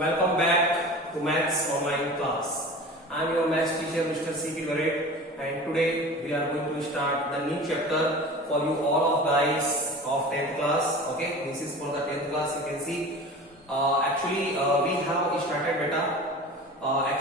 Welcome back to Maths Online class. I am your maths teacher Mr. C.P. Garrett, and today we are going to start the new chapter for you all of guys of 10th class. Okay, this is for the 10th class. You can see we have started beta. I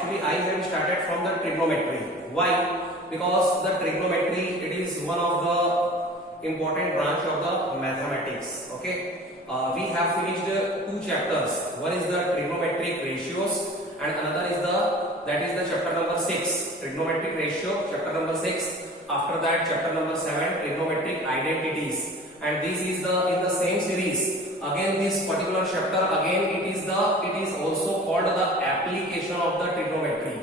have started from the trigonometry. Why? Because the trigonometry, it is one of the important branch of the mathematics. Okay. We have finished two chapters. One is the trigonometric ratios and another is the chapter number 6, trigonometric ratio, chapter number 6. After that, chapter number 7, trigonometric identities. And this is in the same series. Again, this particular chapter, it is also called the application of the trigonometry.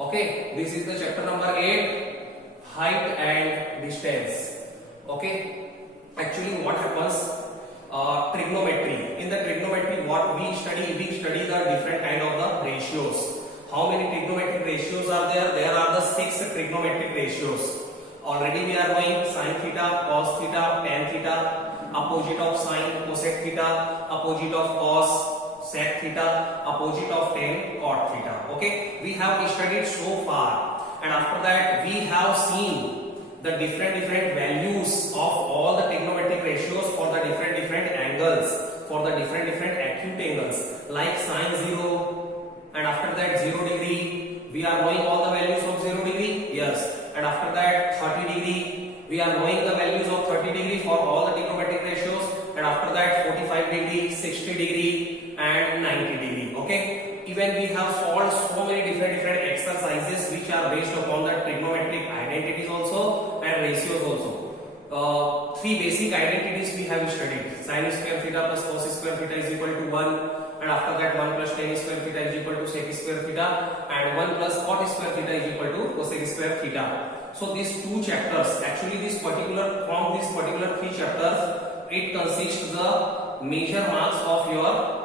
Okay, this is the chapter number 8, height and distance. Okay, actually what happens? Trigonometry. In the trigonometry, what we study the different kind of the ratios. How many trigonometric ratios are there? There are the 6 trigonometric ratios. Already we are knowing sin theta, cos theta, tan theta, opposite of sin, cosec theta, opposite of cos, sec theta, opposite of tan, cot theta. Okay, we have studied so far, and after that we have seen the different values of all the trigonometric ratios for the different angles, for the different acute angles, like sin 0, and after that 0 degree. We are knowing all the values of 0 degree. Yes, and after that 30 degree. We are knowing the values of 30 degree for all the trigonometric ratios, and after that 45 degree, 60 degree, and 90 degree. Okay. Even we have solved so many different exercises which are based upon the trigonometric identities also and ratios also. 3 basic identities we have studied: sin square theta plus cos square theta is equal to 1, and after that 1 plus tan square theta is equal to sec square theta, and 1 plus cot square theta is equal to cosec square theta. So these 2 chapters, actually from this particular 3 chapters, it consists the major marks of your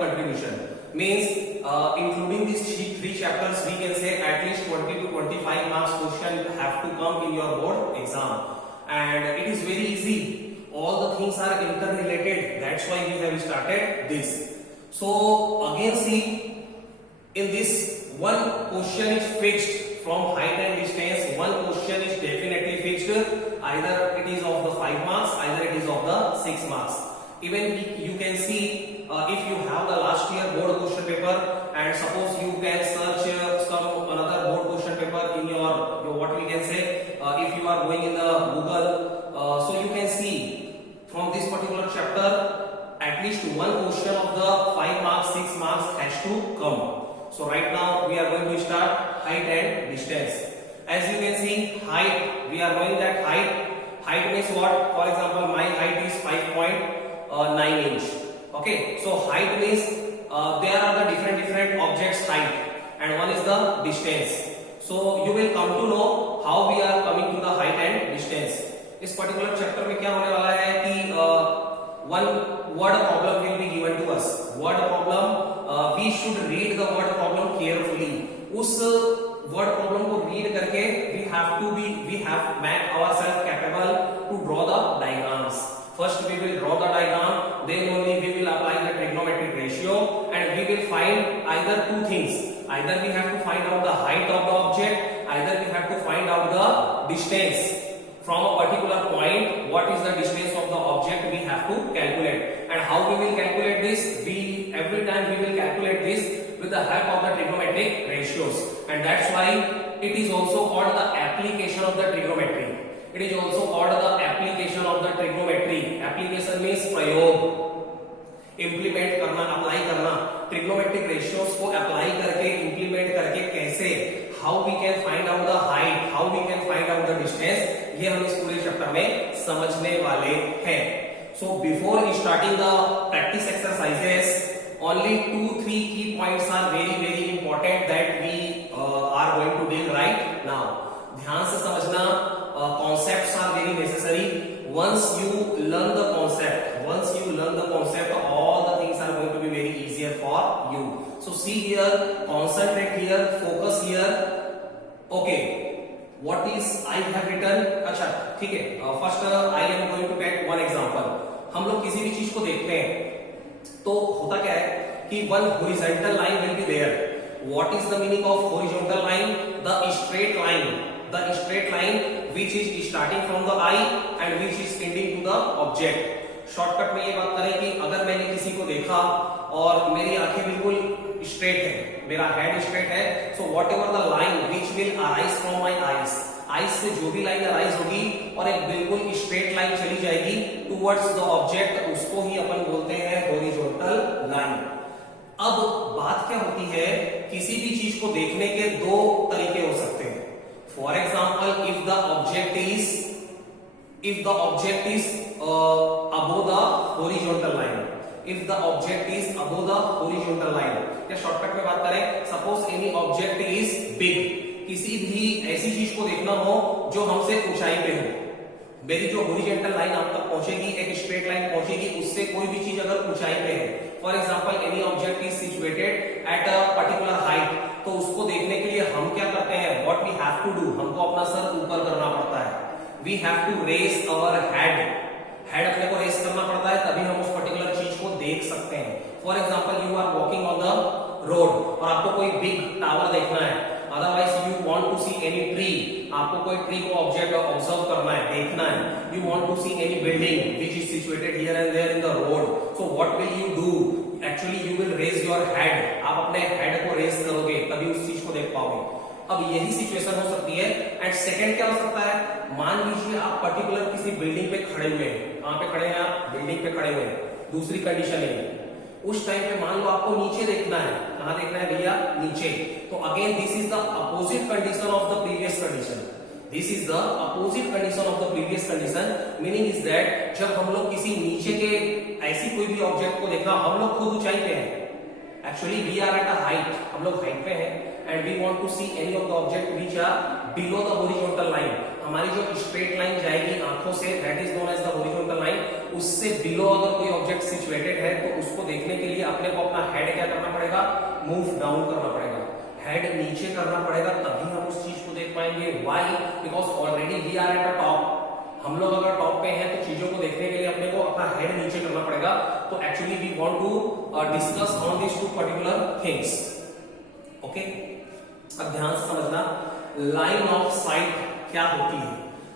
contribution. Means including these 3 chapters, we can say at least 20 to 25 marks question have to come in your board exam, and it is very easy. All the things are interrelated. That's why we have started this. So again, see, in this, one question is fixed from height and distance. One question is definitely fixed. Either it is of the 5 marks, either it is of the 6 marks. Even you can see, if you have the last year board question paper, and suppose you can search another board question paper in your what we can say, if you are going in the Google, so you can see from this particular chapter at least one question of the 5 marks, 6 marks has to come. So right now we are going to start height and distance. As you can see, height, we are knowing that height means what? For example, my height is 5.9 inch. Okay, so height means there are the different objects height, and one is the distance. So you will come to know how we are coming to the height and distance. इस particular chapter में क्या होने वाला है कि one word problem will be given to us. Word problem, we should read the word problem carefully. उस word problem को read करके we have made ourselves capable to draw the diagrams. First we will draw the diagram, then only we will apply the trigonometric ratio, and we will find either 2 things. Either we have to find out the height of the object, either we have to find out the distance from a particular point. What is the distance of the object we have to calculate, and how we will calculate this? Every time we will calculate this with the help of the trigonometric ratios, and that's why it is also called the application of the trigonometry. It is also called the application of the trigonometry. Application means प्रयोग, implement करना, apply करना. Trigonometric ratios को apply करके, implement करके कैसे, how we can find out the height, how we can find out the distance, ये हम इस पूरे चैप्टर में समझने वाले हैं. So before starting the practice exercises, only 2-3 key points are very important that we are going to deal right now. ध्यान से समझना. Concepts are very necessary. Once you learn the concept, all the things are going to be very easier for you. So see here, concentrate here, focus here. Okay, what is I have written? अच्छा, ठीक है. First I am going to take one example. हम लोग किसी भी चीज को देखते हैं, तो होता क्या है कि one horizontal line will be there. What is the meaning of horizontal line? The straight line which is starting from the eye and which is tending to the object. Shortcut में ये बात करें कि अगर मैंने किसी को देखा और मेरी आंखें बिल्कुल स्ट्रेट है, मेरा हेड स्ट्रेट है, so what ever the line which will arise from my eyes से जो भी लाइन अराइज होगी और एक बिल्कुल स्ट्रेट लाइन चली जाएगी टुवर्ड्स द ऑब्जेक्ट, उसको ही अपन बोलते हैं हॉरिजॉन्टल लाइन. अब बात क्या होती है, किसी भी चीज को देखने के दो तरीके हो सकते हैं. For example, if the object is above the horizontal line, if the object is above the horizontal line, या शॉर्टकट में बात करें, suppose any object is big, किसी भी ऐसी चीज को देखना हो जो हमसे ऊंचाई पे हो, मेरी जो हॉरिजॉन्टल लाइन आप तक पहुंचेगी, एक स्ट्रेट लाइन पहुंचेगी, उससे कोई भी चीज अगर ऊंचाई पे है, for example any object is situated at a particular height, तो उसको देखने के लिए हम क्या करते हैं, what we have to do, हमको अपना सर ऊपर करना पड़ता है. We have to raise our head अपने को रेस करना पड़ता है, तभी हम उस पर्टिकुलर चीज को देख सकते हैं. For example, you are walking on the road और आपको कोई बिग टावर देखना है, otherwise you want to see any tree, आपको कोई ट्री को ऑब्जेक्ट ऑब्जर्व करना है, देखना है, you want to see any building which is situated here and there in the road, so what will you do, actually you will raise your head, आप अपने हेड को रेज करोगे तभी उस चीज को देख पाओगे. अब यही सिचुएशन हो सकती है. एंड सेकंड क्या हो सकता है, मान लीजिए आप पर्टिकुलर किसी बिल्डिंग पे खड़े हुए हैं, कहां पे खड़े हैं आप, बिल्डिंग पे खड़े हुए हैं. दूसरी कंडीशन है, उस टाइम पे मान लो आपको नीचे देखना है, कहां देखना है भैया, नीचे. तो again this is the opposite condition of the previous condition. This is the opposite condition of the previous condition. Meaning is that जब हम लोग किसी नीचे के ऐसी कोई भी ऑब्जेक्ट को देखना, हम लोग खुद ऊंचाई पे हैं, actually we are at a height, हम लोग हाइट पे हैं, and we want to see any of the object which are below the horizontal line. हमारी जो स्ट्रेट लाइन जाएगी आंखों से, that is known as the horizontal line, उससे बिलो अगर कोई ऑब्जेक्ट सिचुएटेड है तो उसको देखने के लिए अपने को अपना हेड क्या करना पड़ेगा, मूव डाउन करना पड़ेगा, हेड नीचे करना पड़ेगा, तभी हम उस चीज को देख पाएंगे. Why? Because already we are at a top. हम लोग अगर टॉप पे हैं तो चीजों को देखने के लिए अपने को अपना हेड नीचे करना पड़ेगा. तो actually we want to discuss on this two particular things. Okay, अब ध्यान से समझना, लाइन ऑफ साइट क्या होती है.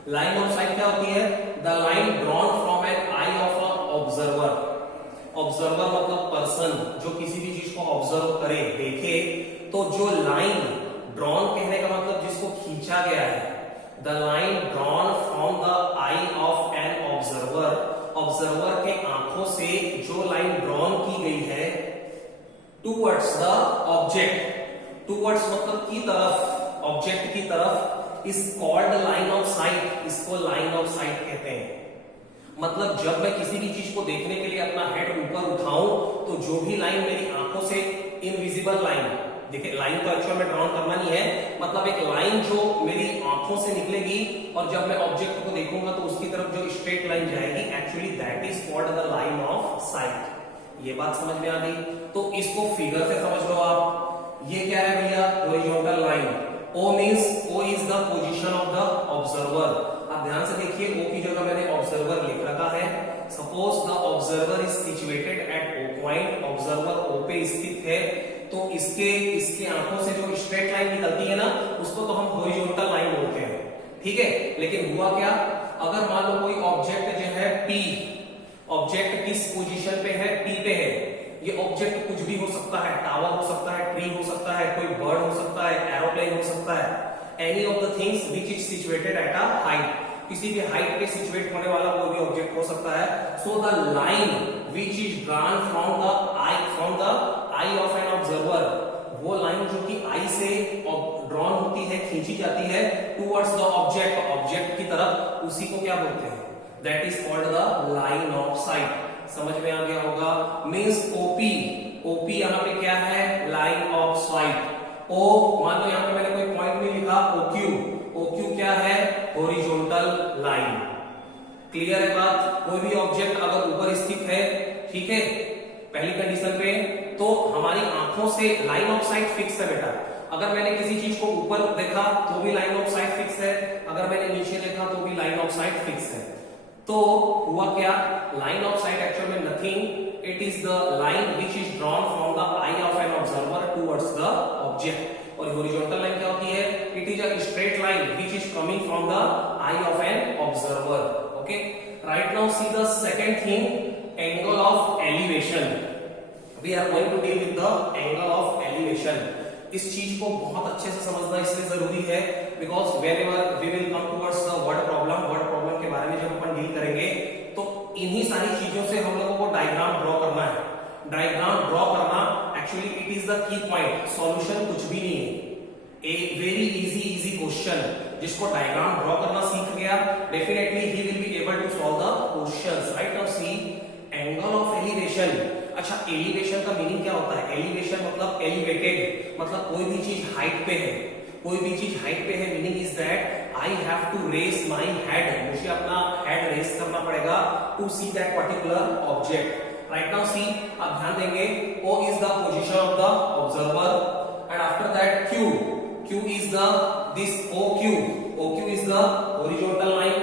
लाइन ऑफ साइट क्या होती है, the line drawn from an eye of a observer. Observer मतलब पर्सन जो किसी भी चीज को ऑब्जर्व करे, देखे, तो जो लाइन ड्रॉन कहने का मतलब जिसको खींचा गया है, the line drawn from the eye of an observer, observer के आंखों से जो लाइन ड्रॉन की गई है टूवर्ड्स द ऑब्जेक्ट, टूवर्ड्स मतलब की तरफ, ऑब्जेक्ट की तरफ, is called line of site. इसको लाइन ऑफ साइट कहते हैं. मतलब जब मैं किसी भी चीज को देखने के लिए अपना हेड ऊपर उठाऊं तो जो भी लाइन मेरी आंखों से, इनविजिबल लाइन, देखिए लाइन तो एक्चुअल में ड्रॉन करना नहीं है, मतलब एक लाइन जो मेरी आंखों से निकलेगी और जब मैं ऑब्जेक्ट को देखूंगा तो उसकी तरफ जो स्ट्रेट लाइन जाएगी, actually that is called the line of site. ये बात समझ में आ गई. तो इसको फिगर से समझ लो आप. ये क्या है भैया, horizontal line. O means O is the position of the observer. आप ध्यान से देखिए, O की जगह मैंने ऑब्जर्वर लिख रखा है. Suppose the observer is situated eight O point, observer O पे स्थित है, तो इसके आंखों से जो स्ट्रेट लाइन निकलती है ना, उसको तो हम हॉरिजॉन्टल लाइन बोलते हैं. ठीक है, लेकिन हुआ क्या, अगर मान लो कोई ऑब्जेक्ट जो है P, ऑब्जेक्ट किस पोजीशन पे है, P पे है. ये ऑब्जेक्ट कुछ भी हो सकता है, टावर हो सकता है, ट्री हो सकता है, कोई बर्ड हो सकता है, एरोप्लेन हो सकता है, any of the things which is situated at a height. किसी भी हाइट पे सिचुएट होने वाला कोई भी ऑब्जेक्ट हो सकता है. So the line which is drawn from the eye of an observer, वो लाइन जो कि आई से ड्रॉन होती है, खींची जाती है टुवर्ड्स द ऑब्जेक्ट, ऑब्जेक्ट की तरफ, उसी को क्या बोलते हैं, that is called the line of site. समझ में आ गया होगा. मींस ओपी, ओपी यहां पे क्या है, लाइन ऑफ साइट. ओ मान लो यहां पे मैंने कोई पॉइंट नहीं लिखा, ओक्यू, ओक्यू क्या है, हॉरिजॉन्टल लाइन. क्लियर है बात. कोई भी ऑब्जेक्ट अगर ऊपर स्थित है, ठीक है, पहली कंडीशन पे, तो हमारी आंखों से लाइन ऑफ साइट फिक्स है बेटा. अगर मैंने किसी चीज को ऊपर देखा तो भी लाइन ऑफ साइट फिक्स है, अगर मैंने नीचे देखा तो भी लाइन ऑफ साइट फिक्स है. तो हुआ क्या, लाइन ऑफ साइट एक्चुअल में nothing, it is the line which is drawn from the eye of an observer towards the object. और हॉरिजॉन्टल लाइन क्या होती है, it is a straight line which is coming from the eye of an observer. Okay, right now see the second thing, angle of elevation. We are going to deal with the angle of elevation. इस चीज को बहुत अच्छे से समझना इसलिए जरूरी है because whenever we will come towards the word problem के बारे में जब अपन डील करेंगे तो इन्हीं सारी चीजों से हम लोगों को डायग्राम ड्रॉ करना है। डायग्राम ड्रॉ करना actually it is the key point, solution कुछ भी नहीं है। ए वेरी इजी क्वेश्चन जिसको डायग्राम ड्रॉ करना सीख गया, definitely he will be able to solve the questions. Right now see angle of elevation. अच्छा, एलिवेशन का मीनिंग क्या होता है, एलिवेशन मतलब एलिवेटेड, मतलब कोई भी चीज हाइट पे है, कोई भी चीज हाइट पे है, meaning is that I have to raise my head, मुझे अपना हेड रेज करना पड़ेगा to see that particular object. Right now see, आप ध्यान देंगे O is the position of the observer and after that Q is the this OQ is the horizontal line,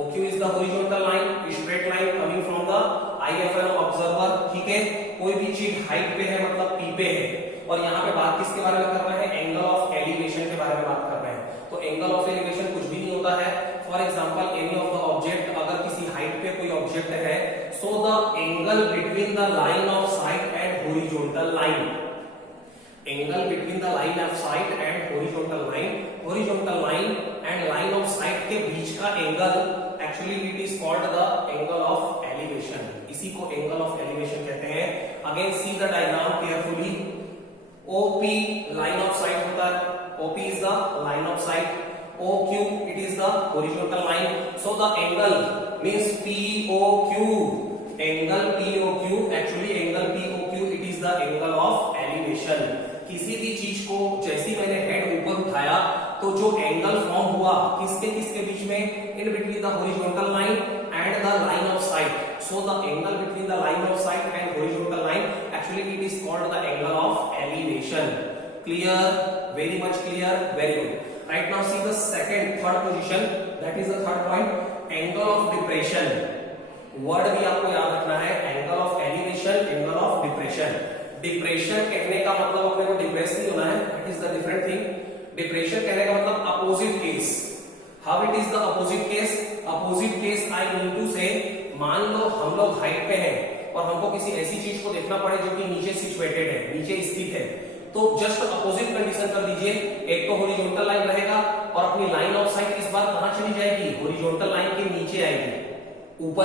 OQ is the horizontal line, straight line coming from the eye of an observer. ठीक है, कोई भी चीज height पे है मतलब P पे है, और यहाँ पे बात किसके बारे में कर रहे हैं, एंगल ऑफ एलिवेशन के बारे में बात कर रहे हैं। तो एंगल ऑफ एलिवेशन कुछ भी नहीं होता है, for example any of the object, अगर किसी हाइट पे कोई ऑब्जेक्ट है, so the angle between the line of site and horizontal line, angle between the line of site and horizontal line and line of site के बीच का angle actually it is called the angle of elevation. इसी को angle of elevation कहते हैं। Again see the diagram carefully. OP line of site होता है, OP is the line of site, OQ it is the horizontal line. So the angle means POQ, angle POQ, actually angle POQ it is the angle of elevation. किसी भी चीज को जैसे मैंने हेड ऊपर उठाया तो जो एंगल फॉर्म हुआ किसके बीच में, in between the horizontal line and the line of site. So the angle between the line of sight and horizontal line actually it is called the angle of elevation. Clear? Very much clear. Very good. Right now see the third position. That is the third point. Angle of depression. Word भी आपको याद रखना है, angle of elevation, angle of depression. Depression कहने का मतलब अपने को डिप्रेस नहीं होना है. That is the different thing. Depression कहने का मतलब opposite case. How it is the opposite case? Opposite case I mean to say, मान लो हम लोग हाइट पे हैं और हमको किसी ऐसी चीज को देखना पड़े जो कि नीचे सिचुएटेड है, नीचे स्थित है, तो जस्ट अपोजिट कंडीशन कर दीजिए। एक तो हॉरिजॉन्टल लाइन रहेगा और अपनी लाइन ऑफ साइट इस बार कहां चली जाएगी, हॉरिजॉन्टल लाइन के नीचे आएगी। ऊपर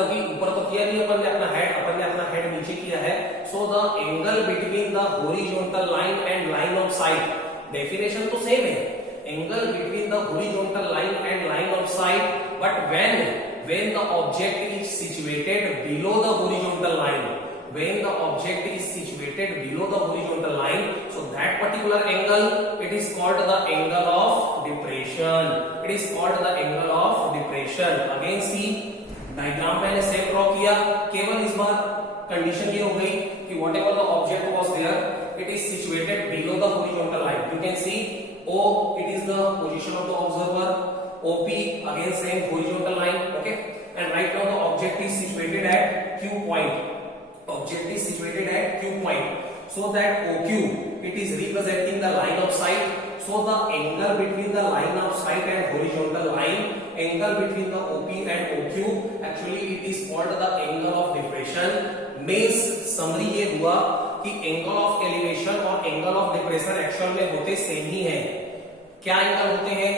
तो किया नहीं अपन ने अपना हेड नीचे किया है। So the angle between the horizontal line and line of site, definition तो सेम है, angle between the horizontal line and line of site, but when the object is situated below the horizontal line, when the object is situated below the horizontal line, so that particular angle it is called the angle of depression. It is called the angle of depression. Again see diagram मैंने same draw किया, केवल इस बार कंडीशन ये हो गई कि whatever the object was there, it is situated below the horizontal line. You can see O, it is the position of the observer. OP again same horizontal line, okay, and right now the object is situated at Q point. Object is situated at Q point, so that OQ it is representing the line of sight. So the angle between the line of sight and horizontal line, angle between the OP and OQ, actually it is called the angle of depression. Means summary ये हुआ कि angle of elevation और angle of depression actual में होते सेम ही हैं। क्या एंगल होते हैं?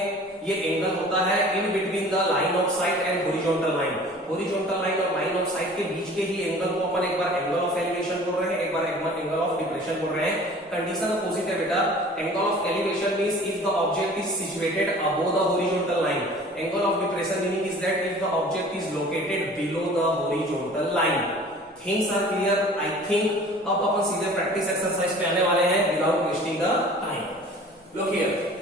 ये एंगल होता है in between the line of site and horizontal line. Horizontal line और लाइन ऑफ साइट के बीच के ही एंगल को अपन एक बार एंगल ऑफ एलिवेशन बोल रहे हैं, एक बार एंगल ऑफ डिप्रेशन बोल रहे हैं। कंडीशन अपोजिट है बेटा। Angle of elevation means if the object is situated above the horizontal line. Angle of depression meaning is that if the object is located below the horizontal line. Things are clear I think. अब अपन सीधे practice exercise पे आने वाले हैं without wasting the time. Look here,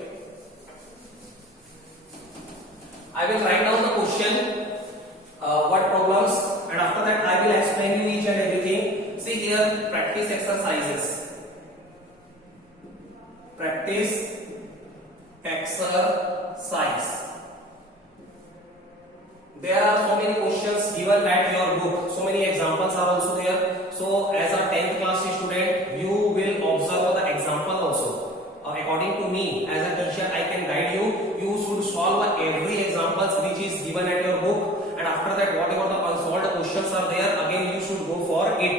I will write down the question, what problems, and after that I will explain you each and everything. See here, practice exercises. Practice exercise. There are so many questions given at your book. So many examples are also there. So as a 10th class student, you will observe the example also. According to me, as a teacher, I can guide you. You should solve every examples which is given at your book, and after that, whatever the unsolved questions are there, again you should go for it.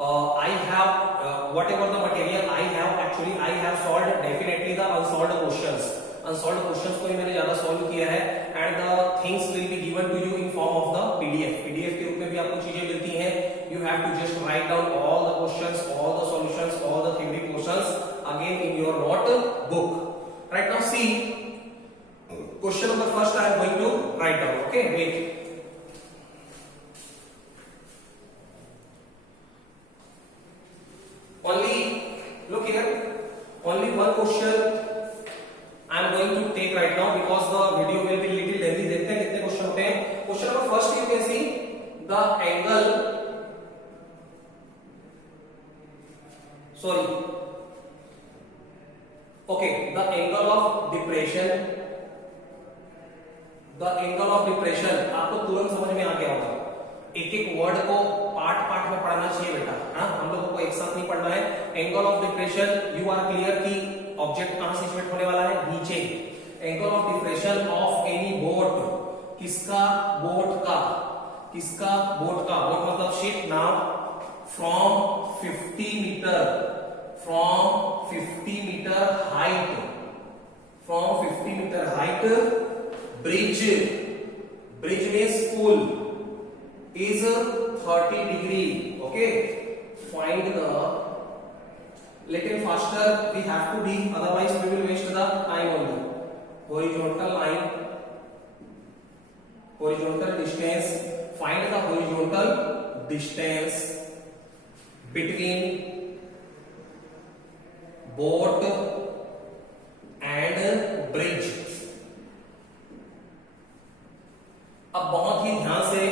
I have whatever the material I have, actually I have solved definitely the unsolved questions. Unsolved questions को ही मैंने ज्यादा solve किया है, and the things will be given to you in form of the PDF के रूप में भी आपको चीजें मिलती हैं. You have to just write down all the questions, all the solutions, all the theory questions again in your notebook. Right now see question number first I am going to write down. Okay, wait. Only look here, only one question I am going to take right now because the video will be little lengthy. देखते हैं कितने क्वेश्चन होते हैं. Question number first you can see the angle, sorry, okay, the angle of depression. The angle of depression आपको तुरंत समझ में आ गया होगा. एक एक वर्ड को पार्ट में पढ़ना चाहिए बेटा. हाँ, हम लोगों को एक साथ नहीं पढ़ना है. Angle of depression, you are clear की ऑब्जेक्ट कहां से सिचुएट होने वाला है, नीचे. Angle of depression of any boat, किसका, बोट का, किसका, बोट का. बोट मतलब ship. Now from 50 meter, from 50 meter height, from 50 meter height, bridge, bridge means पुल, is 30 degree. Okay, find the, little faster we have to be, otherwise we will waste the time only. Horizontal line, horizontal distance, find the horizontal distance between boat and bridge. अब बहुत ही ध्यान से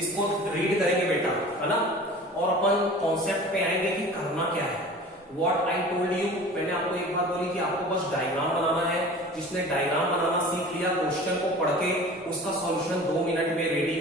इसको रीड करेंगे बेटा, है ना, और अपन कॉन्सेप्ट पे आएंगे कि करना क्या है. व्हाट आई टोल्ड यू, मैंने आपको एक बात बोली कि आपको बस डायग्राम बनाना है. जिसने डायग्राम बनाना सीख लिया, क्वेश्चन को पढ़ के उसका सॉल्यूशन 2 मिनट में रेडी